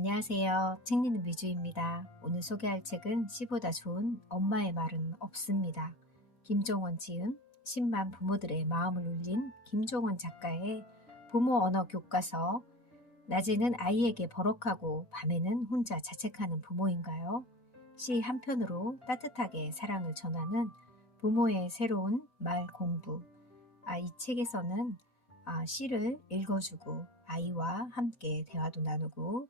안녕하세요. 책 읽는 미주입니다. 오늘 소개할 책은 씨보다 좋은 엄마의 말은 없습니다. 김종원 지음, 10만 부모들의 마음을 울린 김종원 작가의 부모 언어 교과서. 낮에는 아이에게 버럭하고 밤에는 혼자 자책하는 부모인가요? 시 한 편으로 따뜻하게 사랑을 전하는 부모의 새로운 말 공부. 이 책에서는 시를 읽어주고 아이와 함께 대화도 나누고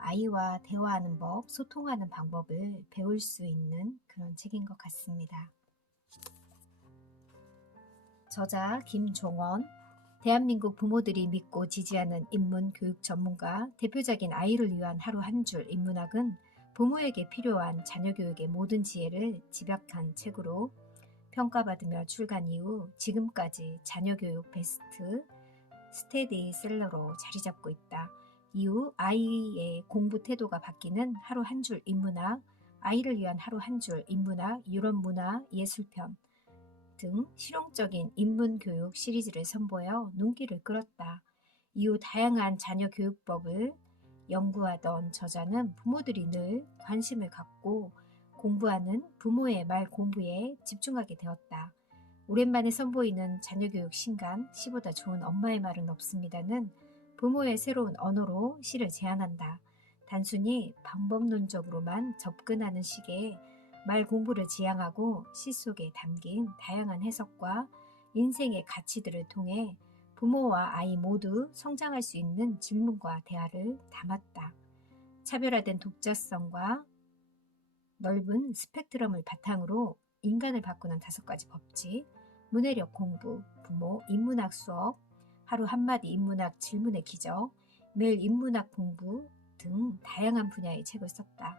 아이와 대화하는 법, 소통하는 방법을 배울 수 있는 그런 책인 것 같습니다. 저자 김종원, 대한민국 부모들이 믿고 지지하는 인문교육 전문가, 대표작인 아이를 위한 하루 한 줄 인문학은 부모에게 필요한 자녀교육의 모든 지혜를 집약한 책으로 평가받으며 출간 이후 지금까지 자녀교육 베스트 스테디셀러로 자리 잡고 있다. 이후 아이의 공부 태도가 바뀌는 하루 한 줄 인문학, 아이를 위한 하루 한 줄 인문학, 유럽 문화 예술편 등 실용적인 인문교육 시리즈를 선보여 눈길을 끌었다. 이후 다양한 자녀 교육법을 연구하던 저자는 부모들이 늘 관심을 갖고 공부하는 부모의 말 공부에 집중하게 되었다. 오랜만에 선보이는 자녀교육 신간, 시보다 좋은 엄마의 말은 없습니다는 부모의 새로운 언어로 시를 제안한다. 단순히 방법론적으로만 접근하는 시기에 말 공부를 지향하고 시 속에 담긴 다양한 해석과 인생의 가치들을 통해 부모와 아이 모두 성장할 수 있는 질문과 대화를 담았다. 차별화된 독자성과 넓은 스펙트럼을 바탕으로 인간을 바꾸는 5가지 법칙, 문해력 공부, 부모 인문학 수업, 하루 한마디 인문학 질문의 기적, 매일 인문학 공부 등 다양한 분야의 책을 썼다.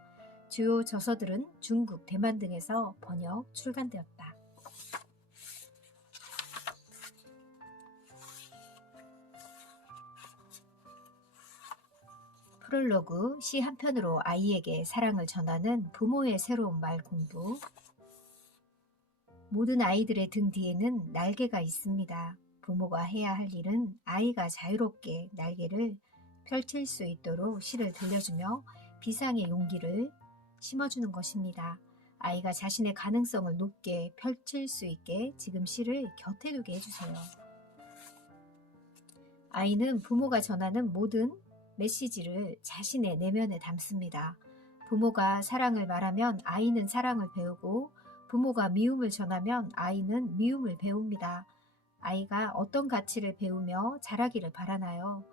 주요 저서들은 중국, 대만 등에서 번역, 출간되었다. 프롤로그, 시 한 편으로 아이에게 사랑을 전하는 부모의 새로운 말 공부. 모든 아이들의 등 뒤에는 날개가 있습니다. 부모가 해야 할 일은 아이가 자유롭게 날개를 펼칠 수 있도록 시를 들려주며 비상의 용기를 심어주는 것입니다. 아이가 자신의 가능성을 높게 펼칠 수 있게 지금 시를 곁에 두게 해주세요. 아이는 부모가 전하는 모든 메시지를 자신의 내면에 담습니다. 부모가 사랑을 말하면 아이는 사랑을 배우고 부모가 미움을 전하면 아이는 미움을 배웁니다. 아이가 어떤 가치를 배우며 자라기를 바라나요?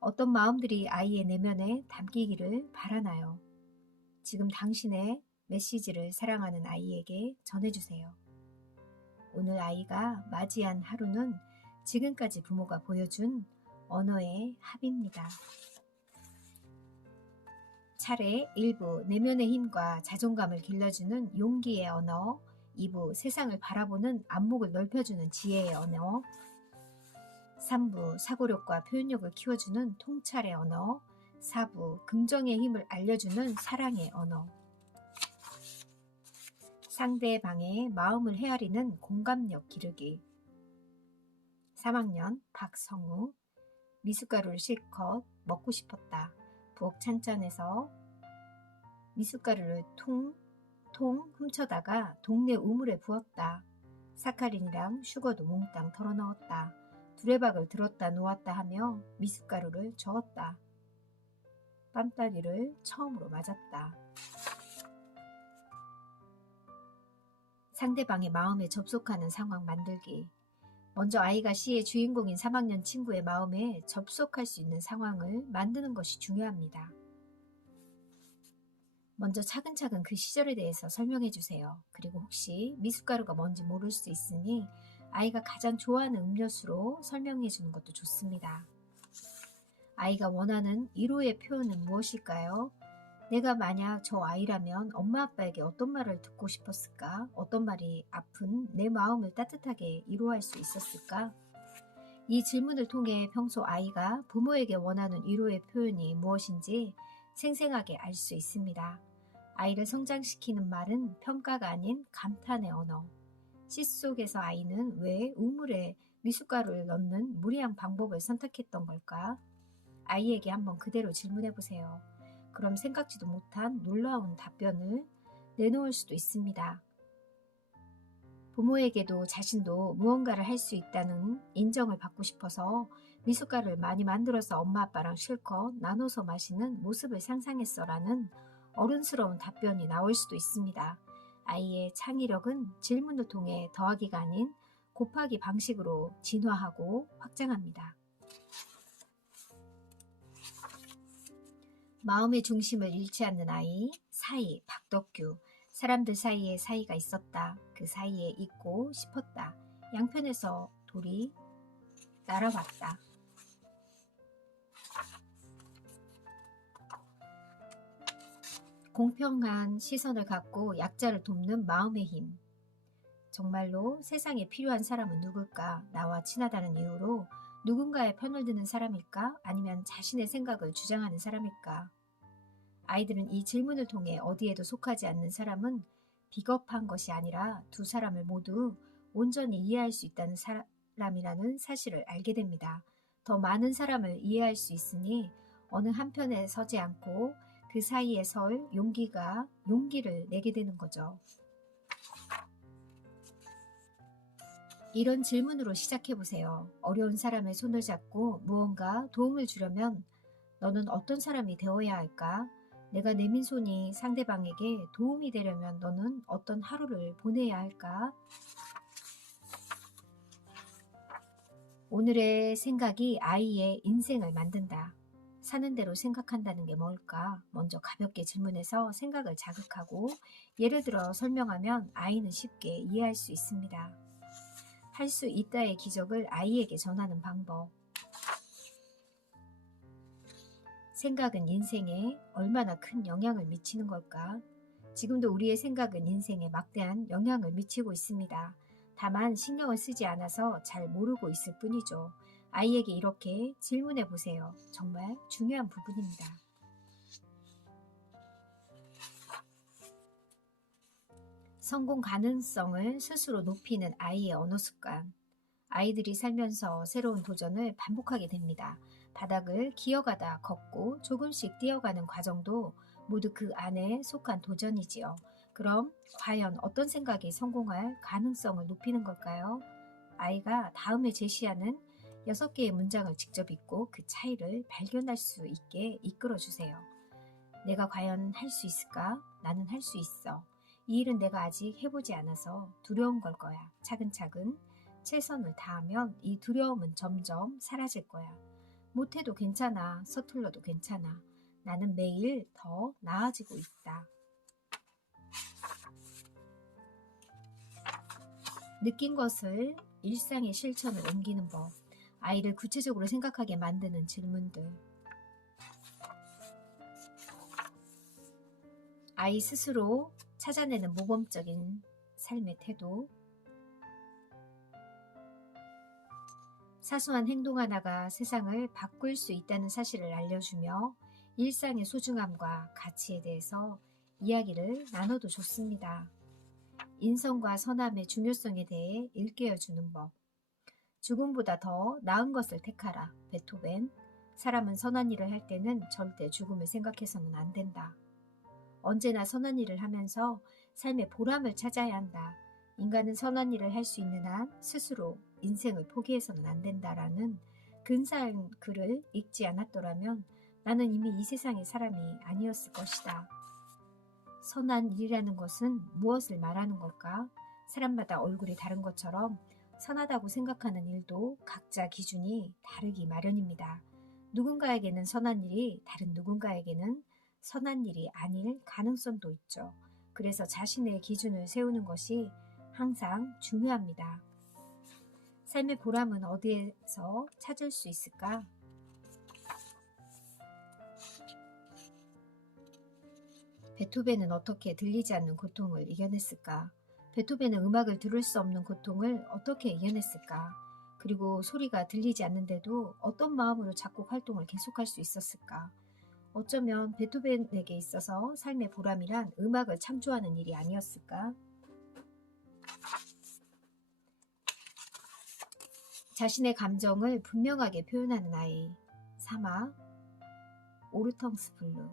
어떤 마음들이 아이의 내면에 담기기를 바라나요? 지금 당신의 메시지를 사랑하는 아이에게 전해주세요. 오늘 아이가 맞이한 하루는 지금까지 부모가 보여준 언어의 합입니다. 차례 1부 내면의 힘과 자존감을 길러주는 용기의 언어, 2부 세상을 바라보는 안목을 넓혀주는 지혜의 언어, 3부 사고력과 표현력을 키워주는 통찰의 언어, 4부 긍정의 힘을 알려주는 사랑의 언어, 상대방의 마음을 헤아리는 공감력 기르기. 3학년 박성우, 미숫가루를 실컷 먹고 싶었다. 부엌 찬잔에서 미숫가루를 통 훔쳐다가 동네 우물에 부었다. 사카린이랑 슈거도 몽땅 털어넣었다. 두레박을 들었다 놓았다 하며 미숫가루를 저었다. 뺨따귀를 처음으로 맞았다. 상대방의 마음에 접속하는 상황 만들기. 먼저 아이가 시의 주인공인 3학년 친구의 마음에 접속할 수 있는 상황을 만드는 것이 중요합니다. 먼저 차근차근 그 시절에 대해서 설명해 주세요. 그리고 혹시 미숫가루가 뭔지 모를 수 있으니 아이가 가장 좋아하는 음료수로 설명해 주는 것도 좋습니다. 아이가 원하는 위로의 표현은 무엇일까요? 내가 만약 저 아이라면 엄마 아빠에게 어떤 말을 듣고 싶었을까? 어떤 말이 아픈 내 마음을 따뜻하게 위로할 수 있었을까? 이 질문을 통해 평소 아이가 부모에게 원하는 위로의 표현이 무엇인지 생생하게 알 수 있습니다. 아이를 성장시키는 말은 평가가 아닌 감탄의 언어. 시 속에서 아이는 왜 우물에 미숫가루를 넣는 무리한 방법을 선택했던 걸까? 아이에게 한번 그대로 질문해 보세요. 그럼 생각지도 못한 놀라운 답변을 내놓을 수도 있습니다. 부모에게도 자신도 무언가를 할 수 있다는 인정을 받고 싶어서 미숫가루를 많이 만들어서 엄마 아빠랑 실컷 나눠서 마시는 모습을 상상했어 라는 어른스러운 답변이 나올 수도 있습니다. 아이의 창의력은 질문을 통해 더하기가 아닌 곱하기 방식으로 진화하고 확장합니다. 마음의 중심을 잃지 않는 아이, 사이, 박덕규. 사람들 사이에 사이가 있었다. 그 사이에 있고 싶었다. 양편에서 돌이 날아왔다. 공평한 시선을 갖고 약자를 돕는 마음의 힘. 정말로 세상에 필요한 사람은 누굴까? 나와 친하다는 이유로 누군가의 편을 드는 사람일까? 아니면 자신의 생각을 주장하는 사람일까? 아이들은 이 질문을 통해 어디에도 속하지 않는 사람은 비겁한 것이 아니라 두 사람을 모두 온전히 이해할 수 있다는 사람이라는 사실을 알게 됩니다. 더 많은 사람을 이해할 수 있으니 어느 한편에 서지 않고 그 사이에 설 용기를 내게 되는 거죠. 이런 질문으로 시작해보세요. 어려운 사람의 손을 잡고 무언가 도움을 주려면 너는 어떤 사람이 되어야 할까? 내가 내민 손이 상대방에게 도움이 되려면 너는 어떤 하루를 보내야 할까? 오늘의 생각이 아이의 인생을 만든다. 사는 대로 생각한다는 게 뭘까? 먼저 가볍게 질문해서 생각을 자극하고 예를 들어 설명하면 아이는 쉽게 이해할 수 있습니다. 할 수 있다의 기적을 아이에게 전하는 방법. 생각은 인생에 얼마나 큰 영향을 미치는 걸까? 지금도 우리의 생각은 인생에 막대한 영향을 미치고 있습니다. 다만 신경을 쓰지 않아서 잘 모르고 있을 뿐이죠. 아이에게 이렇게 질문해 보세요. 정말 중요한 부분입니다. 성공 가능성을 스스로 높이는 아이의 언어 습관. 아이들이 살면서 새로운 도전을 반복하게 됩니다. 바닥을 기어가다 걷고 조금씩 뛰어가는 과정도 모두 그 안에 속한 도전이지요. 그럼 과연 어떤 생각이 성공할 가능성을 높이는 걸까요? 아이가 다음에 제시하는 6개의 문장을 직접 읽고 그 차이를 발견할 수 있게 이끌어주세요. 내가 과연 할 수 있을까? 나는 할 수 있어. 이 일은 내가 아직 해보지 않아서 두려운 걸 거야. 차근차근 최선을 다하면 이 두려움은 점점 사라질 거야. 못해도 괜찮아. 서툴러도 괜찮아. 나는 매일 더 나아지고 있다. 느낀 것을 일상의 실천을 옮기는 법. 아이를 구체적으로 생각하게 만드는 질문들. 아이 스스로 찾아내는 모범적인 삶의 태도. 사소한 행동 하나가 세상을 바꿀 수 있다는 사실을 알려주며 일상의 소중함과 가치에 대해서 이야기를 나눠도 좋습니다. 인성과 선함의 중요성에 대해 일깨워주는 법. 죽음보다 더 나은 것을 택하라. 베토벤. 사람은 선한 일을 할 때는 절대 죽음을 생각해서는 안 된다. 언제나 선한 일을 하면서 삶의 보람을 찾아야 한다. 인간은 선한 일을 할 수 있는 한 스스로 인생을 포기해서는 안 된다라는 근사한 글을 읽지 않았더라면 나는 이미 이 세상의 사람이 아니었을 것이다. 선한 일이라는 것은 무엇을 말하는 걸까? 사람마다 얼굴이 다른 것처럼 선하다고 생각하는 일도 각자 기준이 다르기 마련입니다. 누군가에게는 선한 일이 다른 누군가에게는 선한 일이 아닐 가능성도 있죠. 그래서 자신의 기준을 세우는 것이 항상 중요합니다. 삶의 보람은 어디에서 찾을 수 있을까? 베토벤은 어떻게 들리지 않는 고통을 이겨냈을까? 베토벤은 음악을 들을 수 없는 고통을 어떻게 이겨냈을까? 그리고 소리가 들리지 않는데도 어떤 마음으로 작곡 활동을 계속할 수 있었을까? 어쩌면 베토벤에게 있어서 삶의 보람이란 음악을 창조하는 일이 아니었을까? 자신의 감정을 분명하게 표현하는 아이. 3화. 오르텅스 블루.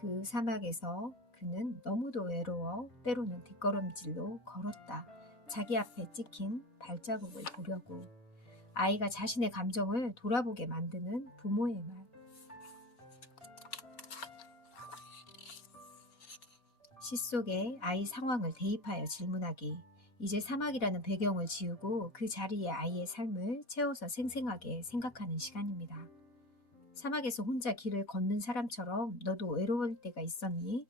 그 사막에서 그는 너무도 외로워 때로는 뒷걸음질로 걸었다. 자기 앞에 찍힌 발자국을 보려고. 아이가 자신의 감정을 돌아보게 만드는 부모의 말. 시 속에 아이 상황을 대입하여 질문하기. 이제 사막이라는 배경을 지우고 그 자리에 아이의 삶을 채워서 생생하게 생각하는 시간입니다. 사막에서 혼자 길을 걷는 사람처럼 너도 외로울 때가 있었니?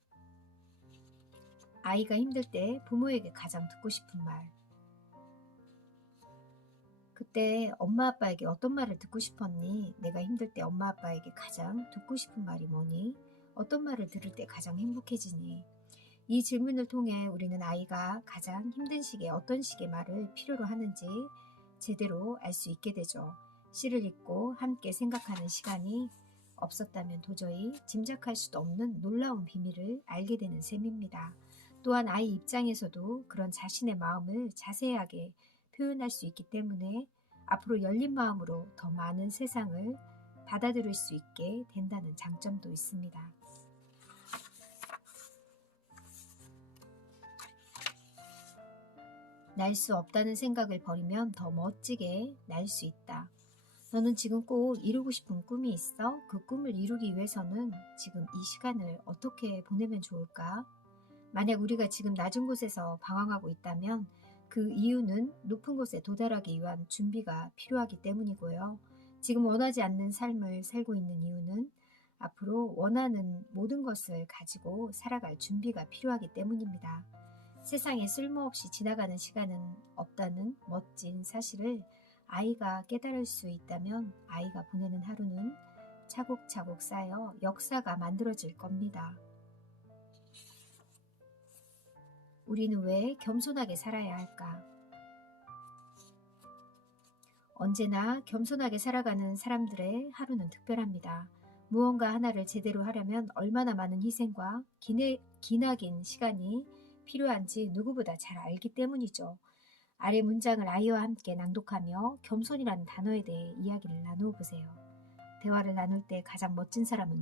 아이가 힘들 때 부모에게 가장 듣고 싶은 말. 그때 엄마 아빠에게 어떤 말을 듣고 싶었니? 내가 힘들 때 엄마 아빠에게 가장 듣고 싶은 말이 뭐니? 어떤 말을 들을 때 가장 행복해지니? 이 질문을 통해 우리는 아이가 가장 힘든 시기에 어떤 식의 말을 필요로 하는지 제대로 알 수 있게 되죠. 시를 읽고 함께 생각하는 시간이 없었다면 도저히 짐작할 수도 없는 놀라운 비밀을 알게 되는 셈입니다. 또한 아이 입장에서도 그런 자신의 마음을 자세하게 표현할 수 있기 때문에 앞으로 열린 마음으로 더 많은 세상을 받아들일 수 있게 된다는 장점도 있습니다. 날 수 없다는 생각을 버리면 더 멋지게 날 수 있다. 너는 지금 꼭 이루고 싶은 꿈이 있어? 그 꿈을 이루기 위해서는 지금 이 시간을 어떻게 보내면 좋을까? 만약 우리가 지금 낮은 곳에서 방황하고 있다면 그 이유는 높은 곳에 도달하기 위한 준비가 필요하기 때문이고요. 지금 원하지 않는 삶을 살고 있는 이유는 앞으로 원하는 모든 것을 가지고 살아갈 준비가 필요하기 때문입니다. 세상에 쓸모없이 지나가는 시간은 없다는 멋진 사실을 아이가 깨달을 수 있다면 아이가 보내는 하루는 차곡차곡 쌓여 역사가 만들어질 겁니다. 우리는 왜 겸손하게 살아야 할까? 언제나 겸손하게 살아가는 사람들의 하루는 특별합니다. 무언가 하나를 제대로 하려면 얼마나 많은 희생과 기나긴 시간이 필요한지 누구보다 잘 알기 때문이죠. 아래 문장을 아이와 함께 낭독하며 겸손이라는 단어에 대해 이야기를 나누어 보세요. 대화를 나눌 때 가장 멋진 사람은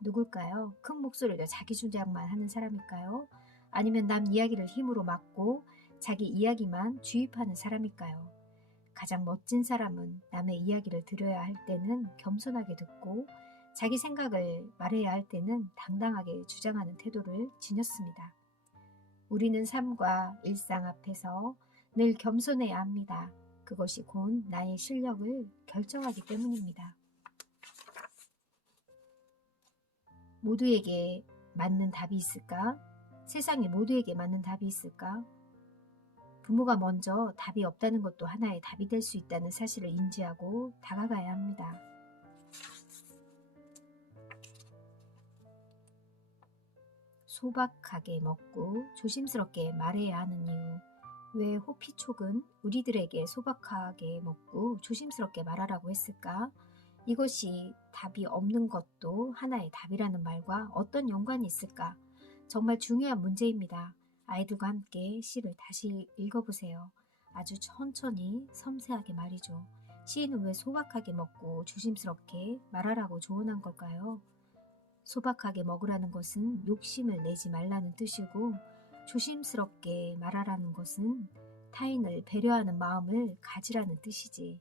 누굴까요? 큰 목소리로 자기 주장만 하는 사람일까요? 아니면 남 이야기를 힘으로 막고 자기 이야기만 주입하는 사람일까요? 가장 멋진 사람은 남의 이야기를 들어야 할 때는 겸손하게 듣고 자기 생각을 말해야 할 때는 당당하게 주장하는 태도를 지녔습니다. 우리는 삶과 일상 앞에서 늘 겸손해야 합니다. 그것이 곧 나의 실력을 결정하기 때문입니다. 모두에게 맞는 답이 있을까? 세상에 모두에게 맞는 답이 있을까? 부모가 먼저 답이 없다는 것도 하나의 답이 될 수 있다는 사실을 인지하고 다가가야 합니다. 소박하게 먹고 조심스럽게 말해야 하는 이유. 왜 호피촉은 우리들에게 소박하게 먹고 조심스럽게 말하라고 했을까? 이것이 답이 없는 것도 하나의 답이라는 말과 어떤 연관이 있을까? 정말 중요한 문제입니다. 아이들과 함께 시를 다시 읽어보세요. 아주 천천히 섬세하게 말이죠. 시인은 왜 소박하게 먹고 조심스럽게 말하라고 조언한 걸까요? 소박하게 먹으라는 것은 욕심을 내지 말라는 뜻이고 조심스럽게 말하라는 것은 타인을 배려하는 마음을 가지라는 뜻이지.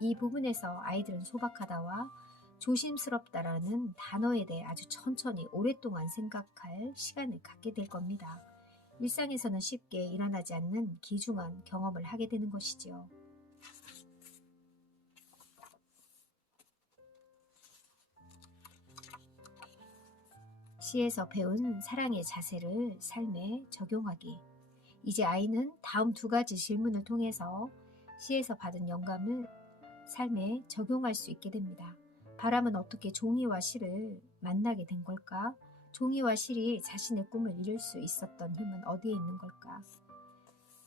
이 부분에서 아이들은 소박하다와 조심스럽다라는 단어에 대해 아주 천천히 오랫동안 생각할 시간을 갖게 될 겁니다. 일상에서는 쉽게 일어나지 않는 귀중한 경험을 하게 되는 것이지요. 시에서 배운 사랑의 자세를 삶에 적용하기. 이제 아이는 다음 두 가지 질문을 통해서 시에서 받은 영감을 삶에 적용할 수 있게 됩니다. 바람은 어떻게 종이와 실을 만나게 된 걸까? 종이와 실이 자신의 꿈을 이룰 수 있었던 힘은 어디에 있는 걸까?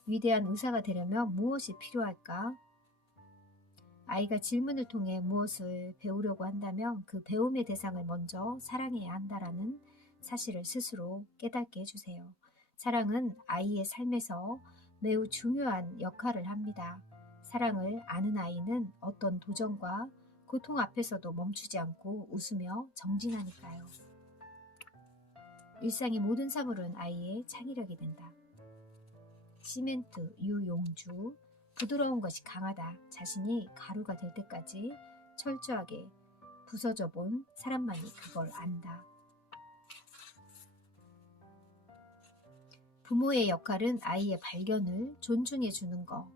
위대한 의사가 되려면 무엇이 필요할까? 아이가 질문을 통해 무엇을 배우려고 한다면 그 배움의 대상을 먼저 사랑해야 한다라는 사실을 스스로 깨닫게 해주세요. 사랑은 아이의 삶에서 매우 중요한 역할을 합니다. 사랑을 아는 아이는 어떤 도전과 고통 앞에서도 멈추지 않고 웃으며 정진하니까요. 일상의 모든 사물은 아이의 창의력이 된다. 시멘트 유용주. 부드러운 것이 강하다. 자신이 가루가 될 때까지 철저하게 부서져 본 사람만이 그걸 안다. 부모의 역할은 아이의 발견을 존중해 주는 것.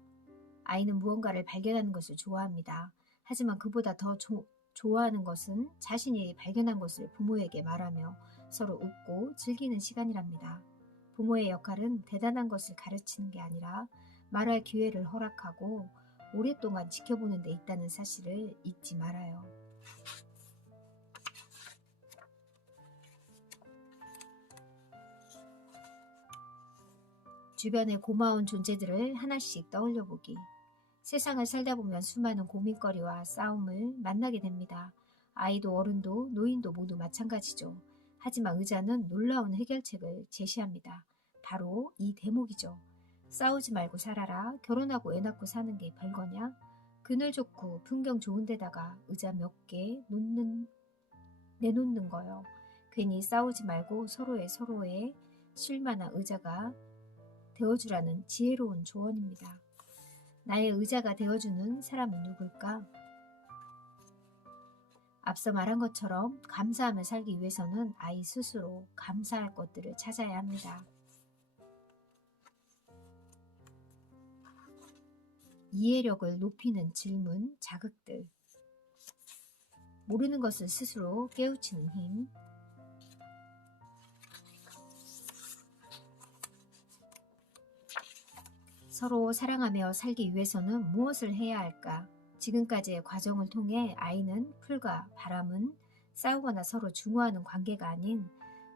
아이는 무언가를 발견하는 것을 좋아합니다. 하지만 그보다 더 좋아하는 것은 자신이 발견한 것을 부모에게 말하며 서로 웃고 즐기는 시간이랍니다. 부모의 역할은 대단한 것을 가르치는 게 아니라 말할 기회를 허락하고 오랫동안 지켜보는 데 있다는 사실을 잊지 말아요. 주변의 고마운 존재들을 하나씩 떠올려 보기. 세상을 살다 보면 수많은 고민거리와 싸움을 만나게 됩니다. 아이도 어른도 노인도 모두 마찬가지죠. 하지만 의자는 놀라운 해결책을 제시합니다. 바로 이 대목이죠. 싸우지 말고 살아라. 결혼하고 애 낳고 사는 게 별거냐? 그늘 좋고 풍경 좋은 데다가 의자 몇 개 내놓는 거요. 괜히 싸우지 말고 서로의 쉴만한 의자가 되어주라는 지혜로운 조언입니다. 나의 의자가 되어주는 사람은 누굴까? 앞서 말한 것처럼 감사하며 살기 위해서는 아이 스스로 감사할 것들을 찾아야 합니다. 이해력을 높이는 질문, 자극들. 모르는 것을 스스로 깨우치는 힘. 서로 사랑하며 살기 위해서는 무엇을 해야 할까? 지금까지의 과정을 통해 아이는 풀과 바람은 싸우거나 서로 중화하는 관계가 아닌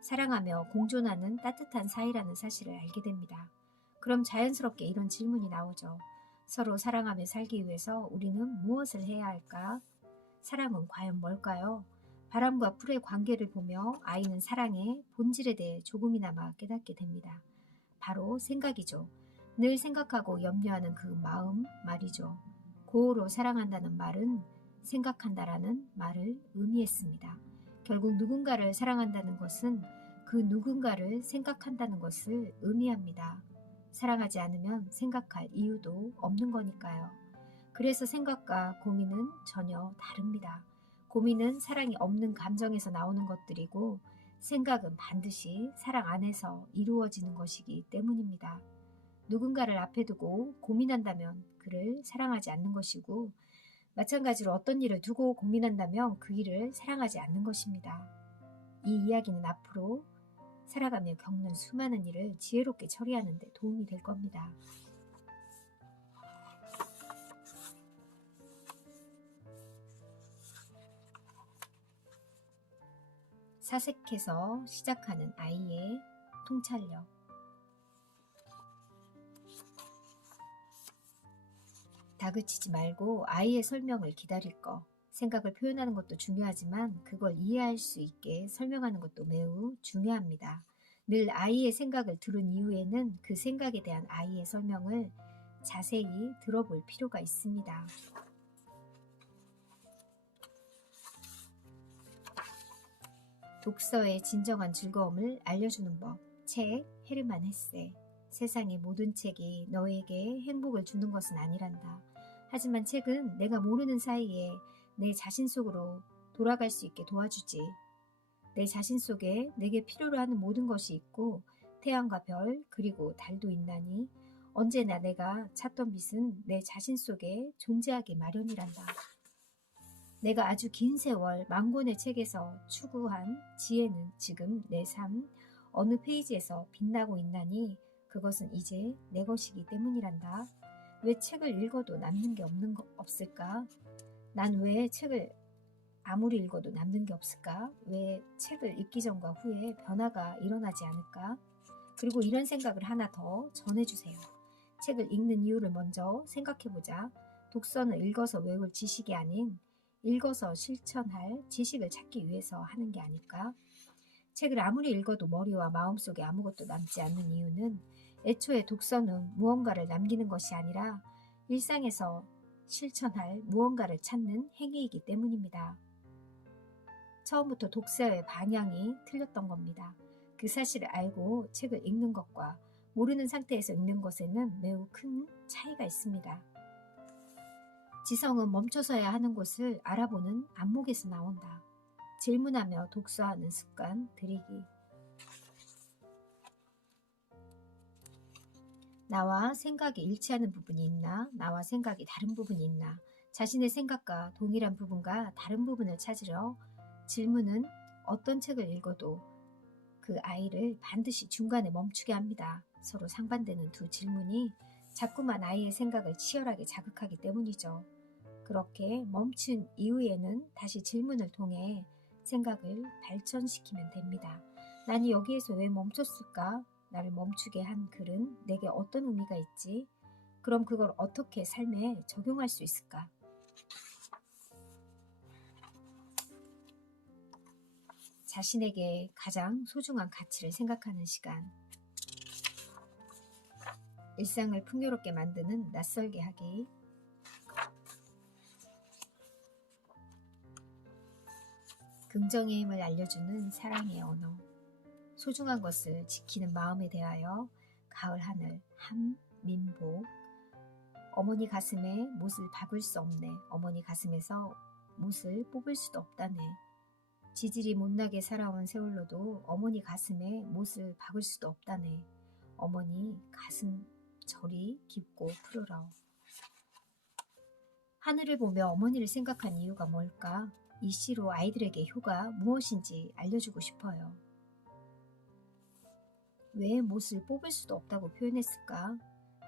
사랑하며 공존하는 따뜻한 사이라는 사실을 알게 됩니다. 그럼 자연스럽게 이런 질문이 나오죠. 서로 사랑하며 살기 위해서 우리는 무엇을 해야 할까? 사랑은 과연 뭘까요? 바람과 풀의 관계를 보며 아이는 사랑의 본질에 대해 조금이나마 깨닫게 됩니다. 바로 생각이죠. 늘 생각하고 염려하는 그 마음 말이죠. 고어로 사랑한다는 말은 생각한다라는 말을 의미했습니다. 결국 누군가를 사랑한다는 것은 그 누군가를 생각한다는 것을 의미합니다. 사랑하지 않으면 생각할 이유도 없는 거니까요. 그래서 생각과 고민은 전혀 다릅니다. 고민은 사랑이 없는 감정에서 나오는 것들이고 생각은 반드시 사랑 안에서 이루어지는 것이기 때문입니다. 누군가를 앞에 두고 고민한다면 그를 사랑하지 않는 것이고 마찬가지로 어떤 일을 두고 고민한다면 그 일을 사랑하지 않는 것입니다. 이 이야기는 앞으로 살아가며 겪는 수많은 일을 지혜롭게 처리하는 데 도움이 될 겁니다. 사색해서 시작하는 아이의 통찰력. 다그치지 말고 아이의 설명을 기다릴 것. 생각을 표현하는 것도 중요하지만 그걸 이해할 수 있게 설명하는 것도 매우 중요합니다. 늘 아이의 생각을 들은 이후에는 그 생각에 대한 아이의 설명을 자세히 들어볼 필요가 있습니다. 독서의 진정한 즐거움을 알려주는 법. 책 헤르만 헤세. 세상의 모든 책이 너에게 행복을 주는 것은 아니란다. 하지만 책은 내가 모르는 사이에 내 자신 속으로 돌아갈 수 있게 도와주지. 내 자신 속에 내게 필요로 하는 모든 것이 있고 태양과 별 그리고 달도 있나니 언제나 내가 찾던 빛은 내 자신 속에 존재하기 마련이란다. 내가 아주 긴 세월 만권의 책에서 추구한 지혜는 지금 내 삶 어느 페이지에서 빛나고 있나니 그것은 이제 내 것이기 때문이란다. 왜 책을 읽어도 남는 게 없을까? 난 왜 책을 아무리 읽어도 남는 게 없을까? 왜 책을 읽기 전과 후에 변화가 일어나지 않을까? 그리고 이런 생각을 하나 더 전해주세요. 책을 읽는 이유를 먼저 생각해보자. 독서는 읽어서 외울 지식이 아닌 읽어서 실천할 지식을 찾기 위해서 하는 게 아닐까? 책을 아무리 읽어도 머리와 마음속에 아무것도 남지 않는 이유는 애초에 독서는 무언가를 남기는 것이 아니라 일상에서 실천할 무언가를 찾는 행위이기 때문입니다. 처음부터 독서의 방향이 틀렸던 겁니다. 그 사실을 알고 책을 읽는 것과 모르는 상태에서 읽는 것에는 매우 큰 차이가 있습니다. 지성은 멈춰서야 하는 것을 알아보는 안목에서 나온다. 질문하며 독서하는 습관 들이기. 나와 생각이 일치하는 부분이 있나? 나와 생각이 다른 부분이 있나? 자신의 생각과 동일한 부분과 다른 부분을 찾으려 질문은 어떤 책을 읽어도 그 아이를 반드시 중간에 멈추게 합니다. 서로 상반되는 두 질문이 자꾸만 아이의 생각을 치열하게 자극하기 때문이죠. 그렇게 멈춘 이후에는 다시 질문을 통해 생각을 발전시키면 됩니다. 나는 여기에서 왜 멈췄을까? 나를 멈추게 한 글은 내게 어떤 의미가 있지? 그럼 그걸 어떻게 삶에 적용할 수 있을까? 자신에게 가장 소중한 가치를 생각하는 시간. 일상을 풍요롭게 만드는 낯설게 하기. 긍정의 힘을 알려주는 사랑의 언어. 소중한 것을 지키는 마음에 대하여 가을 하늘, 한민복. 어머니 가슴에 못을 박을 수 없네. 어머니 가슴에서 못을 뽑을 수도 없다네. 지질이 못나게 살아온 세월로도 어머니 가슴에 못을 박을 수도 없다네. 어머니 가슴 저리 깊고 푸르러. 하늘을 보며 어머니를 생각한 이유가 뭘까? 이 시로 아이들에게 효가 무엇인지 알려주고 싶어요. 왜 못을 뽑을 수도 없다고 표현했을까?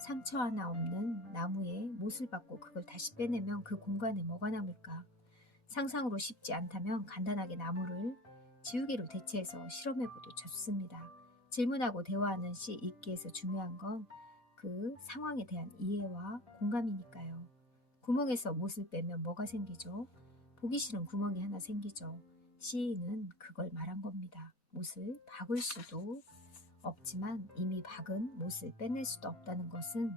상처 하나 없는 나무에 못을 박고 그걸 다시 빼내면 그 공간에 뭐가 남을까? 상상으로 쉽지 않다면 간단하게 나무를 지우개로 대체해서 실험해봐도 좋습니다. 질문하고 대화하는 시 읽기에서 중요한 건 그 상황에 대한 이해와 공감이니까요. 구멍에서 못을 빼면 뭐가 생기죠? 보기 싫은 구멍이 하나 생기죠. 시인은 그걸 말한 겁니다. 못을 박을 수도 없지만 이미 박은 못을 빼낼 수도 없다는 것은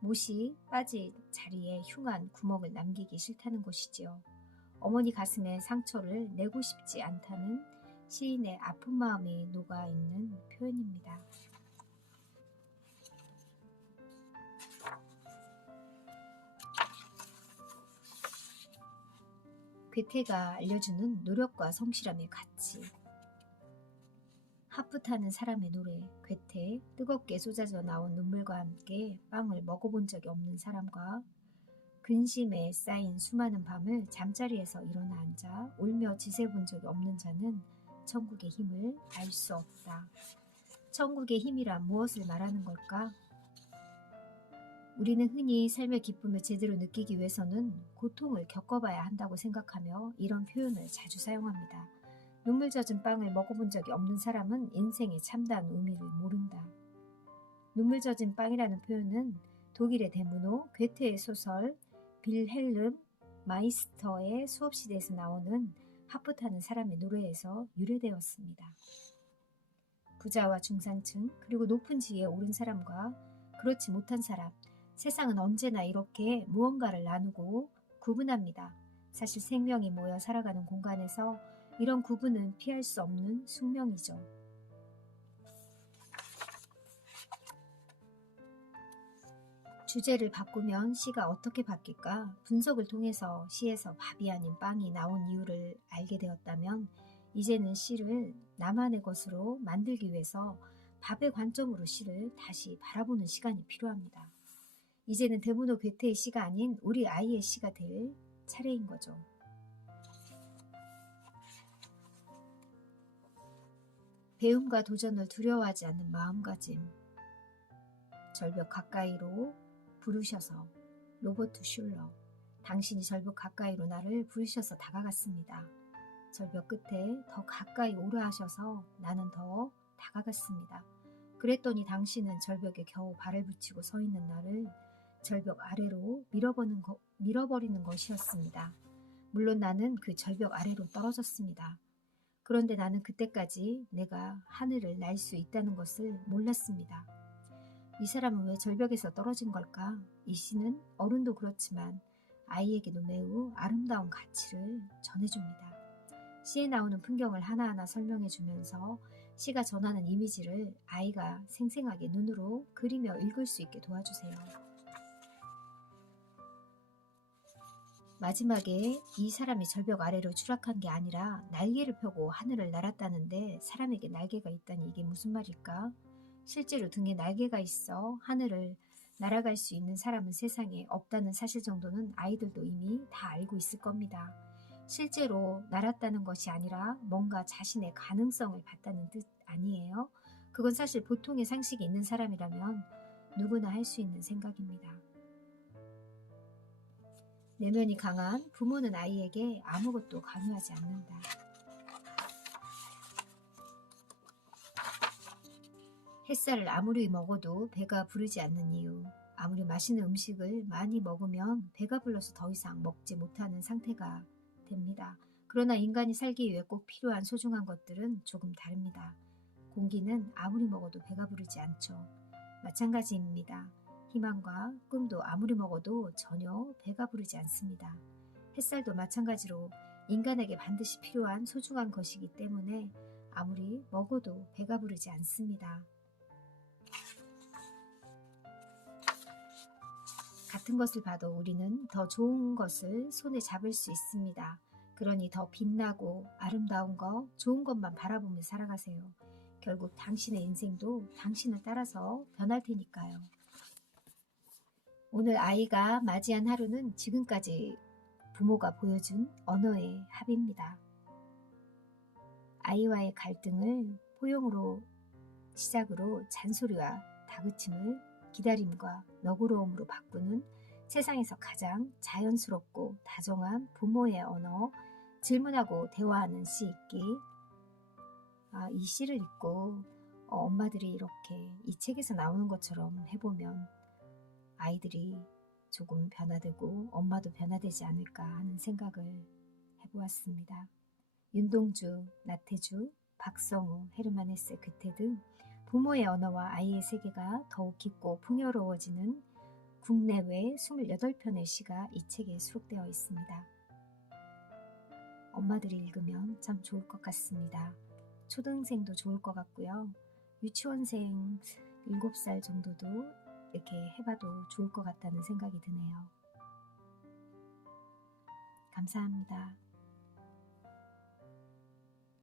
못이 빠질 자리에 흉한 구멍을 남기기 싫다는 것이지요. 어머니 가슴에 상처를 내고 싶지 않다는 시인의 아픈 마음이 녹아있는 표현입니다. 괴테가 알려주는 노력과 성실함의 가치. 하프 타는 사람의 노래. 괴테. 뜨겁게 쏟아져 나온 눈물과 함께 빵을 먹어본 적이 없는 사람과 근심에 쌓인 수많은 밤을 잠자리에서 일어나 앉아 울며 지새본 적이 없는 자는 천국의 힘을 알 수 없다. 천국의 힘이란 무엇을 말하는 걸까? 우리는 흔히 삶의 기쁨을 제대로 느끼기 위해서는 고통을 겪어봐야 한다고 생각하며 이런 표현을 자주 사용합니다. 눈물 젖은 빵을 먹어본 적이 없는 사람은 인생의 참다운 의미를 모른다. 눈물 젖은 빵이라는 표현은 독일의 대문호 괴테의 소설 빌헬름 마이스터의 수업시대에서 나오는 하프 타는 사람의 노래에서 유래되었습니다. 부자와 중산층 그리고 높은 지위에 오른 사람과 그렇지 못한 사람, 세상은 언제나 이렇게 무언가를 나누고 구분합니다. 사실 생명이 모여 살아가는 공간에서 이런 구분은 피할 수 없는 숙명이죠. 주제를 바꾸면 시가 어떻게 바뀔까? 분석을 통해서 시에서 밥이 아닌 빵이 나온 이유를 알게 되었다면 이제는 시를 나만의 것으로 만들기 위해서 밥의 관점으로 시를 다시 바라보는 시간이 필요합니다. 이제는 대문호 괴테의 시가 아닌 우리 아이의 시가 될 차례인 거죠. 배움과 도전을 두려워하지 않는 마음가짐. 절벽 가까이로 부르셔서. 로버트 슐러. 당신이 절벽 가까이로 나를 부르셔서 다가갔습니다. 절벽 끝에 더 가까이 오라 하셔서 나는 더 다가갔습니다. 그랬더니 당신은 절벽에 겨우 발을 붙이고 서 있는 나를 절벽 아래로 밀어버리는 것이었습니다. 물론 나는 그 절벽 아래로 떨어졌습니다. 그런데 나는 그때까지 내가 하늘을 날 수 있다는 것을 몰랐습니다. 이 사람은 왜 절벽에서 떨어진 걸까? 이 시는 어른도 그렇지만 아이에게도 매우 아름다운 가치를 전해줍니다. 시에 나오는 풍경을 하나하나 설명해주면서 시가 전하는 이미지를 아이가 생생하게 눈으로 그리며 읽을 수 있게 도와주세요. 마지막에 이 사람이 절벽 아래로 추락한 게 아니라 날개를 펴고 하늘을 날았다는데 사람에게 날개가 있다니 이게 무슨 말일까? 실제로 등에 날개가 있어 하늘을 날아갈 수 있는 사람은 세상에 없다는 사실 정도는 아이들도 이미 다 알고 있을 겁니다. 실제로 날았다는 것이 아니라 뭔가 자신의 가능성을 봤다는 뜻 아니에요? 그건 사실 보통의 상식이 있는 사람이라면 누구나 할 수 있는 생각입니다. 내면이 강한 부모는 아이에게 아무것도 강요하지 않는다. 햇살을 아무리 먹어도 배가 부르지 않는 이유. 아무리 맛있는 음식을 많이 먹으면 배가 불러서 더 이상 먹지 못하는 상태가 됩니다. 그러나 인간이 살기 위해 꼭 필요한 소중한 것들은 조금 다릅니다. 공기는 아무리 먹어도 배가 부르지 않죠. 마찬가지입니다. 희망과 꿈도 아무리 먹어도 전혀 배가 부르지 않습니다. 햇살도 마찬가지로 인간에게 반드시 필요한 소중한 것이기 때문에 아무리 먹어도 배가 부르지 않습니다. 같은 것을 봐도 우리는 더 좋은 것을 손에 잡을 수 있습니다. 그러니 더 빛나고 아름다운 것, 좋은 것만 바라보며 살아가세요. 결국 당신의 인생도 당신을 따라서 변할 테니까요. 오늘 아이가 맞이한 하루는 지금까지 부모가 보여준 언어의 합입니다. 아이와의 갈등을 포용으로 시작으로 잔소리와 다그침을 기다림과 너그러움으로 바꾸는 세상에서 가장 자연스럽고 다정한 부모의 언어, 질문하고 대화하는 시 읽기. 이 시를 읽고 엄마들이 이렇게 이 책에서 나오는 것처럼 해보면 아이들이 조금 변화되고 엄마도 변화되지 않을까 하는 생각을 해보았습니다. 윤동주, 나태주, 박성우, 헤르만 헤세, 괴테 등 부모의 언어와 아이의 세계가 더욱 깊고 풍요로워지는 국내외 28편의 시가 이 책에 수록되어 있습니다. 엄마들이 읽으면 참 좋을 것 같습니다. 초등생도 좋을 것 같고요. 유치원생 7살 정도도 이렇게 해봐도 좋을 것 같다는 생각이 드네요. 감사합니다.